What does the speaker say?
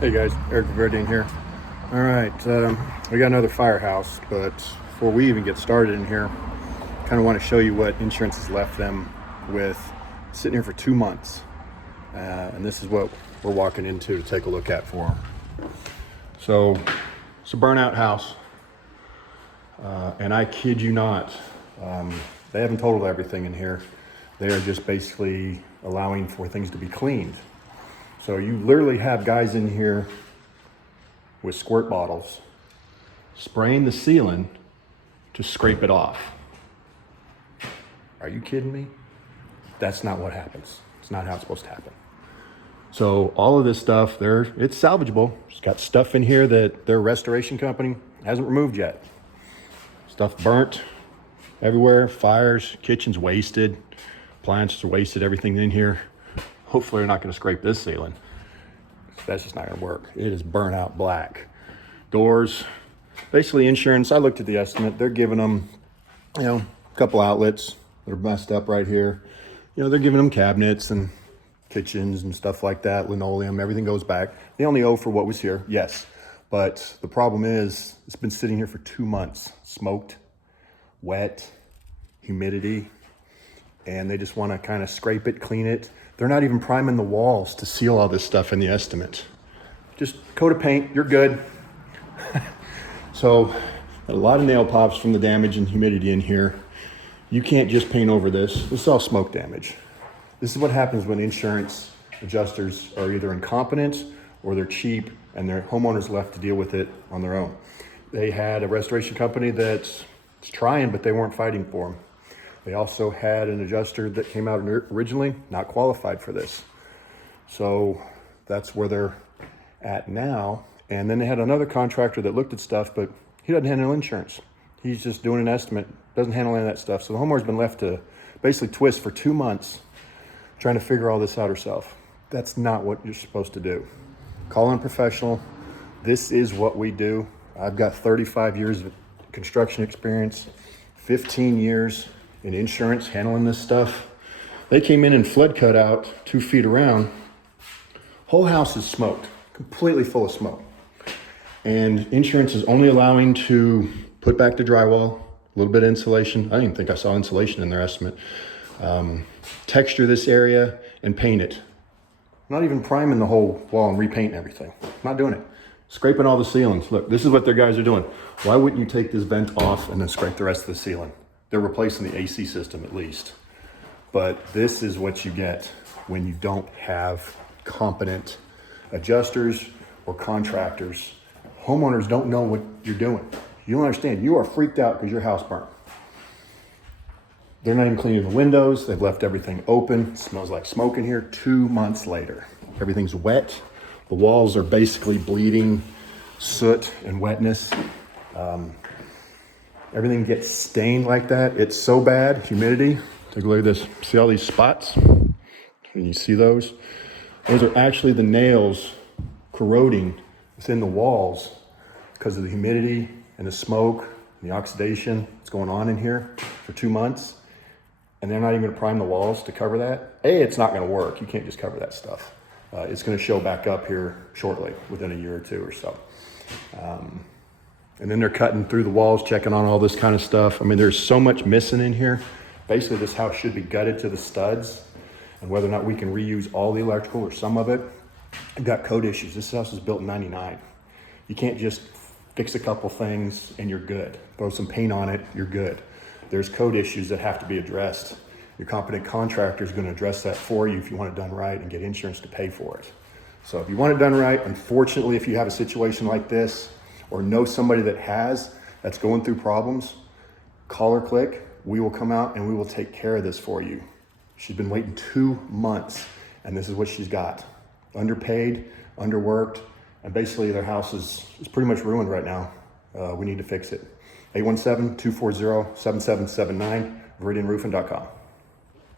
Hey guys, Eric Viridian here. All right, we got another firehouse, but before we even get started in here, kind of want to show you what insurance has left them with sitting here for 2 months. And this is what we're walking into to take a look at for them. So it's a burnout house. And I kid you not, they haven't totaled everything in here. They are just basically allowing for things to be cleaned. So you literally have guys in here with squirt bottles spraying the ceiling to scrape it off. Are you kidding me? That's not what happens. It's not how it's supposed to happen. So all of this stuff, it's salvageable. It's got stuff in here that their restoration company hasn't removed yet. Stuff burnt everywhere, fires, kitchen's wasted, appliances are wasted, everything in here. Hopefully they're not going to scrape this ceiling. That's just not going to work. It is burnt out black. Doors, basically insurance. I looked at the estimate. They're giving them, a couple outlets that are messed up right here. They're giving them cabinets and kitchens and stuff like that, linoleum, everything goes back. They only owe for what was here, yes. But the problem is it's been sitting here for 2 months, smoked, wet, humidity, and they just want to kind of scrape it, clean it. They're not even priming the walls to seal all this stuff in the estimate. Just coat of paint, you're good. So a lot of nail pops from the damage and humidity in here. You can't just paint over this. This is all smoke damage. This is what happens when insurance adjusters are either incompetent or they're cheap and their homeowners left to deal with it on their own. They had a restoration company that's trying, but they weren't fighting for them. They also had an adjuster that came out originally not qualified for this. So that's where they're at now. And then they had another contractor that looked at stuff, but he doesn't handle insurance. He's just doing an estimate, doesn't handle any of that stuff. So the homeowner's been left to basically twist for 2 months trying to figure all this out herself. That's not what you're supposed to do. Call in a professional. This is what we do. I've got 35 years of construction experience, 15 years in insurance handling this stuff. They came in and flood cut out 2 feet around. Whole house is smoked, completely full of smoke. And insurance is only allowing to put back the drywall, a little bit of insulation. I didn't even think I saw insulation in their estimate. Texture this area and paint it. Not even priming the whole wall and repainting everything. Not doing it. Scraping all the ceilings. Look, this is what their guys are doing. Why wouldn't you take this vent off and then scrape the rest of the ceiling? They're replacing the AC system at least. But this is what you get when you don't have competent adjusters or contractors. Homeowners don't know what you're doing. You don't understand. You are freaked out because your house burnt. They're not even cleaning the windows. They've left everything open. It smells like smoke in here 2 months later. Everything's wet. The walls are basically bleeding soot and wetness. Everything gets stained like that. It's so bad, humidity. Take a look at this. See all these spots? Can you see those? Those are actually the nails corroding within the walls because of the humidity and the smoke and the oxidation that's going on in here for 2 months. And they're not even gonna prime the walls to cover that. It's not gonna work. You can't just cover that stuff. It's gonna show back up here shortly, within a year or two or so. And then they're cutting through the walls, checking on all this kind of stuff. I mean, there's so much missing in here. Basically, this house should be gutted to the studs. And whether or not we can reuse all the electrical or some of it, I've got code issues. This house was built in '99. You can't just fix a couple things and you're good. Throw some paint on it, you're good. There's code issues that have to be addressed. Your competent contractor is going to address that for you if you want it done right and get insurance to pay for it. So if you want it done right, unfortunately, if you have a situation like this, or know somebody that's going through problems, call or click. We will come out and we will take care of this for you. She's been waiting 2 months and this is what she's got. Underpaid, underworked, and basically their house is pretty much ruined right now. We need to fix it. 817-240-7779, viridianroofing.com.